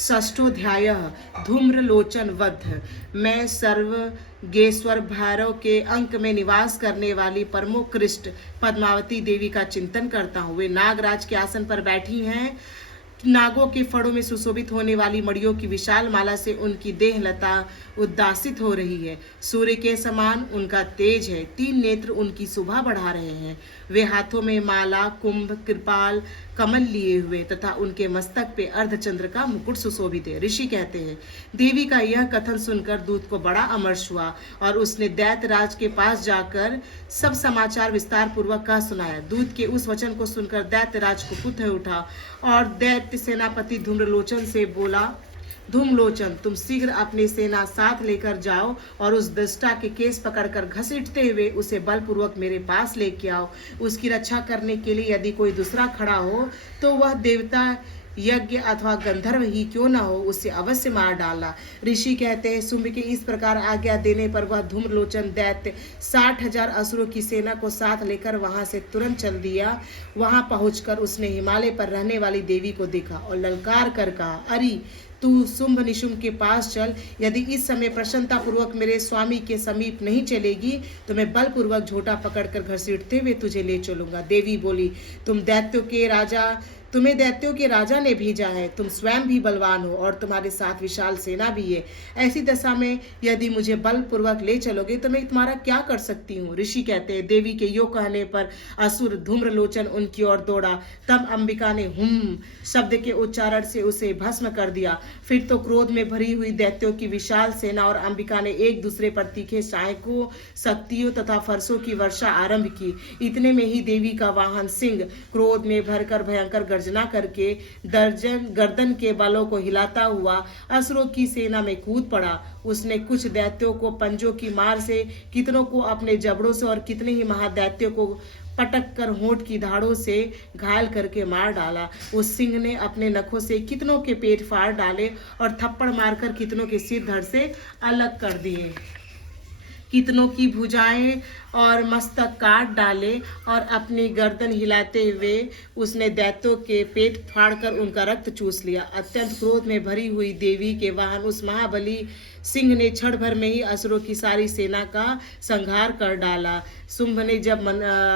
षष्ठोऽध्यायः धूम्रलोचन वध। मैं सर्वगेश्वर भैरव के अंक में निवास करने वाली परमोत्कृष्ट पद्मावती देवी का चिंतन करता हूँ। वे नागराज के आसन पर बैठी हैं। नागों के फड़ों में सुशोभित होने वाली मड़ियों की विशाल माला से उनकी देह लता उद्दासित हो रही है। सूर्य के समान उनका तेज है। 3 नेत्र उनकी शोभा बढ़ा रहे हैं। वे हाथों में माला, कुंभ, कृपाल, कमल लिए हुए तथा उनके मस्तक पे अर्धचंद्र का मुकुट सुशोभित है। ऋषि कहते हैं, देवी का यह कथन सुनकर दूत को बड़ा अमर्ष हुआ और उसने दैत्यराज के पास जाकर सब समाचार विस्तार पूर्वक कह सुनाया। दूत के उस वचन को सुनकर दैत्यराज कुपित हो उठा और दैत्य सेनापति धूम्रलोचन से बोला, धूम्रलोचन, तुम शीघ्र अपनी सेना साथ लेकर जाओ और उस दुष्टा के केस पकड़कर घसीटते हुए उसे बलपूर्वक मेरे पास लेके आओ। उसकी रक्षा करने के लिए यदि कोई दूसरा खड़ा हो तो वह देवता, यज्ञ अथवा गंधर्व ही क्यों न हो, उसे अवश्य मार डालना। ऋषि कहते हैं, शुंभ के इस प्रकार आज्ञा देने पर वह धूम्रलोचन दैत्य 60,000 असुरों की सेना को साथ लेकर वहां से तुरंत चल दिया। वहां पहुंचकर उसने हिमालय पर रहने वाली देवी को देखा और ललकार कर कहा, अरे तू शुंभ निशुंभ के पास चल। यदि इस समय प्रसन्नता पूर्वक मेरे स्वामी के समीप नहीं चलेगी तो मैं बलपूर्वक झोटा पकड़कर घसीटते हुए तुझे ले चलूंगा। देवी बोली, तुम्हें दैत्यों के राजा ने भेजा है। तुम स्वयं भी बलवान हो और तुम्हारे साथ विशाल सेना भी है। ऐसी दशा में यदि मुझे बलपूर्वक ले चलोगे तो मैं तुम्हारा क्या कर सकती हूँ। ऋषि कहते हैं, देवी के यो कहने पर असुर धूम्रलोचन उनकी ओर दौड़ा। तब अंबिका ने हुम शब्द के उच्चारण से उसे भस्म कर दिया। फिर तो क्रोध में भरी हुई दैत्यों की विशाल सेना और अंबिका ने एक दूसरे पर तीखे सहायकों, शक्तियों तथा फरसों की वर्षा आरंभ की। इतने में ही देवी का वाहन सिंह क्रोध में भरकर भयंकर गर्जना करके गर्दन के बालों को हिलाता हुआ असुरों की सेना में कूद पड़ा। उसने कुछ दैत्यों को पंजों की मार से, कितनों को अपने जबड़ों से और कितने ही महादैत्यों को पटक कर होंठ की धाड़ों से घायल करके मार डाला। उस सिंह ने अपने नखों से कितनों के पेट फाड़ डाले और थप्पड़ मारकर कितनों के सिर धड़ से अलग कर दिए। कितनों की भुजाएं और मस्तक काट डाले और अपनी गर्दन हिलाते हुए उसने दैत्यों के पेट फाड़कर उनका रक्त चूस लिया। अत्यंत क्रोध में भरी हुई देवी के वाहन उस महाबली सिंह ने क्षण भर में ही असुरों की सारी सेना का संहार कर डाला। शुंभ ने जब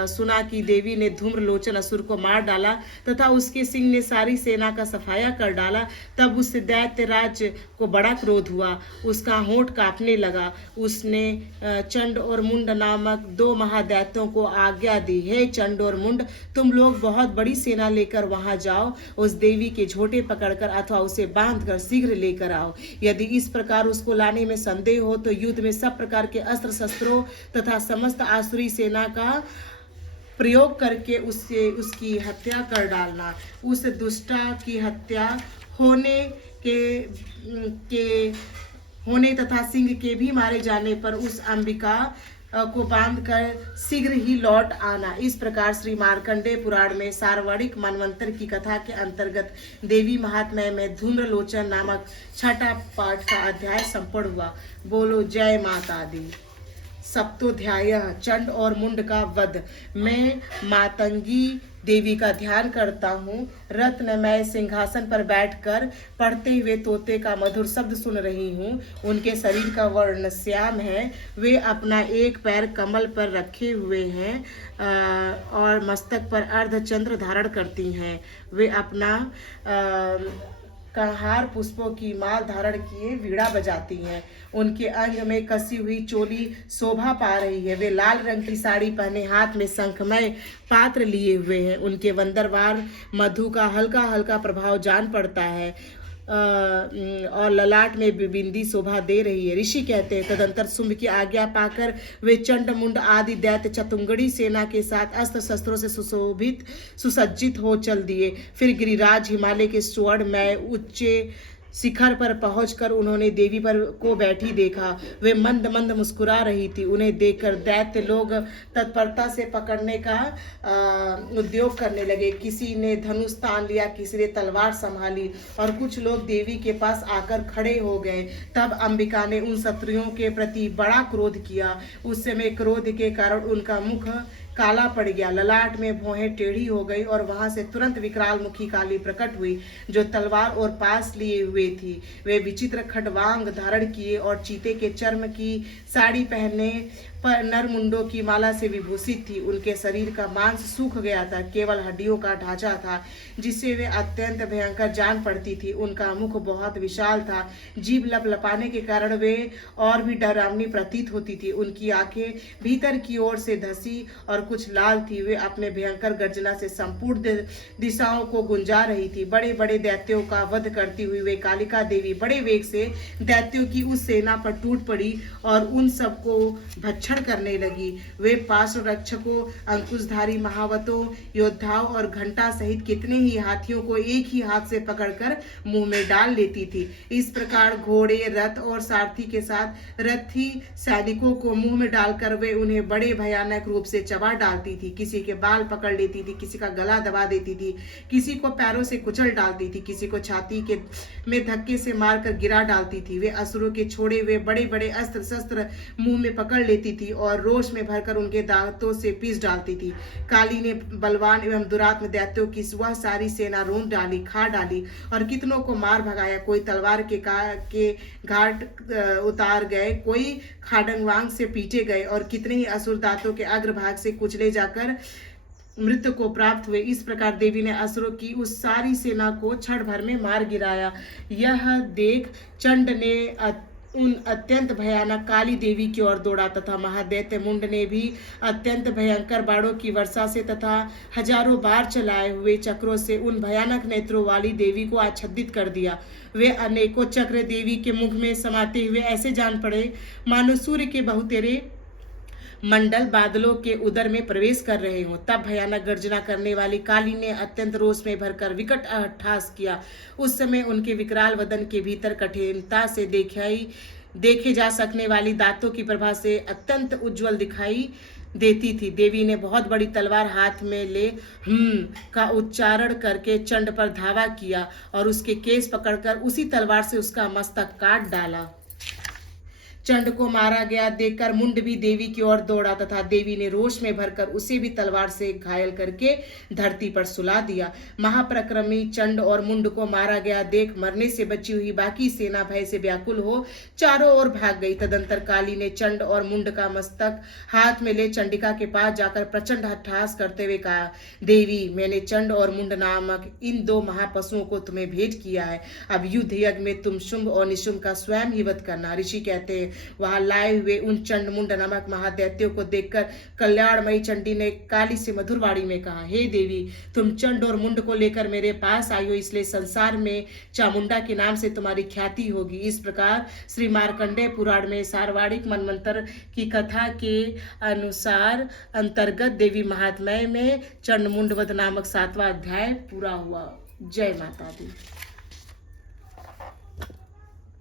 सुना कि देवी ने धूम्रलोचन असुर को मार डाला तथा उसके सिंह ने सारी सेना का सफाया कर डाला, तब उस दैत्यराज को बड़ा क्रोध हुआ। उसका होंठ कांपने लगा। उसने चंड और मुंड नामक 2 महादैत्यों को आज्ञा दी, हे चंड और मुंड, तुम लोग बहुत बड़ी सेना लेकर वहां जाओ। उस देवी के झोटे पकड़कर अथवा उसे बांधकर शीघ्र लेकर आओ। यदि इस प्रकार उसको लाने में संदेह हो तो युद्ध में सब प्रकार के अस्त्र शस्त्रों तथा समस्त आसुरी सेना का प्रयोग करके उसकी हत्या कर डालना। उस दुष्टा की हत्या होने तथा सिंह के भी मारे जाने पर उस अंबिका को बांधकर शीघ्र ही लौट आना। इस प्रकार श्री मार्कंडेय पुराण में सार्वणिक मनवंतर की कथा के अंतर्गत देवी महात्म्य में धूम्रलोचन नामक 6ठा पाठ का अध्याय संपूर्ण हुआ। बोलो जय माता दी। सप्तोध्यायः चंड और मुंड का वध। मैं मातंगी देवी का ध्यान करता हूँ। रत्नमय सिंहासन पर बैठकर पढ़ते हुए तोते का मधुर शब्द सुन रही हूँ। उनके शरीर का वर्ण श्याम है। वे अपना एक पैर कमल पर रखे हुए हैं और मस्तक पर अर्धचंद्र धारण करती हैं। वे अपना कहार पुष्पों की माल धारण किए वीणा बजाती हैं। उनके अंग में कसी हुई चोली शोभा पा रही है। वे लाल रंग की साड़ी पहने हाथ में शंखमय पात्र लिए हुए हैं। उनके वंदरवार मधु का हल्का हल्का प्रभाव जान पड़ता है और ललाट में बिंदी शोभा दे रही है। ऋषि कहते हैं, तदंतर शुंभ की आज्ञा पाकर वे चंड मुंड आदि दैत्य चतुंगड़ी सेना के साथ अस्त्र शस्त्रों से सुसज्जित हो चल दिए। फिर गिरिराज हिमालय के स्वर्णमय उच्चे शिखर पर पहुंचकर उन्होंने देवी पर को बैठी देखा। वे मंद मंद मुस्कुरा रही थी। उन्हें देखकर दैत्य लोग तत्परता से पकड़ने का उद्योग करने लगे। किसी ने धनुष तान लिया, किसी ने तलवार संभाली और कुछ लोग देवी के पास आकर खड़े हो गए। तब अंबिका ने उन शत्रुओं के प्रति बड़ा क्रोध किया। उस समय क्रोध के कारण उनका मुख काला पड़ गया, ललाट में भौहें टेढ़ी हो गई और वहां से तुरंत विकराल मुखी काली प्रकट हुई जो तलवार और पास लिए हुए थी। वे विचित्र खड्वांग धारण किए और चीते के चर्म की साड़ी पहनने पर नर मुंडों की माला से विभूषित थी। उनके शरीर का मांस सूख गया था, केवल हड्डियों का ढांचा था जिससे वे अत्यंत भयंकर जान पड़ती थी। उनका मुख बहुत विशाल था, जीभ लपलपाने के कारण वे और भी डरावनी प्रतीत होती थी। उनकी आंखें भीतर की ओर से धसी और कुछ लाल थी। वे अपने भयंकर गर्जना से संपूर्ण दिशाओं को गुंजा रही थी। बड़े बड़े दैत्यों का वध करती हुई वे कालिका देवी बड़े वेग से दैत्यों की उस सेना पर टूट पड़ी और उन सबको भक्षण करने लगी। वे पार्श्व रक्षकों, अंकुशधारी महावतों, योद्धाओं और घंटा सहित कितने ही हाथियों को एक ही हाथ से पकड़कर मुंह में डाल लेती थी। इस प्रकार घोड़े, रथ और सारथी के साथ रथी सैनिकों को मुंह में डालकर वे उन्हें बड़े भयानक रूप से चबा डालती थी। किसी के बाल पकड़ लेती थी, किसी का गला दबा देती थी, किसी को पैरों से कुचल डालती थी, किसी को छाती के में धक्के से मारकर गिरा डालती थी। वे असुरों के छोड़े हुए बड़े बड़े अस्त्र शस्त्र मुंह में पकड़ लेती थी और रोष में भरकर उनके दांतों से पीस डालती थी। काली ने बलवान एवं दुरात्म दैत्यों की वह सारी सेना रोंद डाली, खा डाली और कितनों को मार भगाया। कोई तलवार के घाट उतार गए, कोई खाडंगवांग से पीटे गए और कितने ही असुर दांतों के अग्रभाग से कुचले जाकर मृत्यु को प्राप्त हुए। इस प्रकार देवी ने असुरों की उस सारी सेना को क्षण भर में मार गिराया। यह देख चंड ने उन अत्यंत भयानक काली देवी की ओर दौड़ा तथा महादैत्य मुंड ने भी अत्यंत भयंकर बाणों की वर्षा से तथा हजारों बार चलाए हुए चक्रों से उन भयानक नेत्रों वाली देवी को आच्छादित कर दिया। वे अनेकों चक्र देवी के मुख में समाते हुए ऐसे जान पड़े मानो सूर्य के बहुतेरे मंडल बादलों के उदर में प्रवेश कर रहे हो। तब भयानक गर्जना करने वाली काली ने अत्यंत रोष में भरकर विकट अट्टहास किया। उस समय उनके विकराल वदन के भीतर कठिनता से देखे जा सकने वाली दांतों की प्रभा से अत्यंत उज्जवल दिखाई देती थी। देवी ने बहुत बड़ी तलवार हाथ में ले का उच्चारण करके चंड पर धावा किया और उसके केस पकड़कर उसी तलवार से उसका मस्तक काट डाला। चंड को मारा गया देखकर मुंड भी देवी की ओर दौड़ा तथा देवी ने रोष में भरकर उसे भी तलवार से घायल करके धरती पर सुला दिया। महापराक्रमी चंड और मुंड को मारा गया देख मरने से बची हुई बाकी सेना भय से व्याकुल हो चारों ओर भाग गई। तदंतर काली ने चंड और मुंड का मस्तक हाथ में ले चंडिका के पास जाकर प्रचंड अट्टहास करते हुए कहा, देवी, मैंने चंड और मुंड नामक इन दो महापशुओं को तुम्हें भेंट किया है। अब युद्ध यज्ञ में तुम शुंभ और निशुंभ का स्वयं ही वध करना। ऋषि कहते हैं, वहां लाए हुए उन चंड मुंड नामक महादैत्यों को देखकर कल्याणमयी चंडी ने काली से मधुर वाणी में कहा, हे देवी, तुम चंड और मुंड को लेकर मेरे पास आई हो, इसलिए संसार में चामुंडा के नाम से तुम्हारी ख्याति होगी। इस प्रकार श्री मार्कंडेय पुराण में सार्वणिक मनवंतर की कथा के अनुसार अंतर्गत देवी महात्म्य में चंड मुंड वध नामक 7वां अध्याय पूरा हुआ। जय माता दी।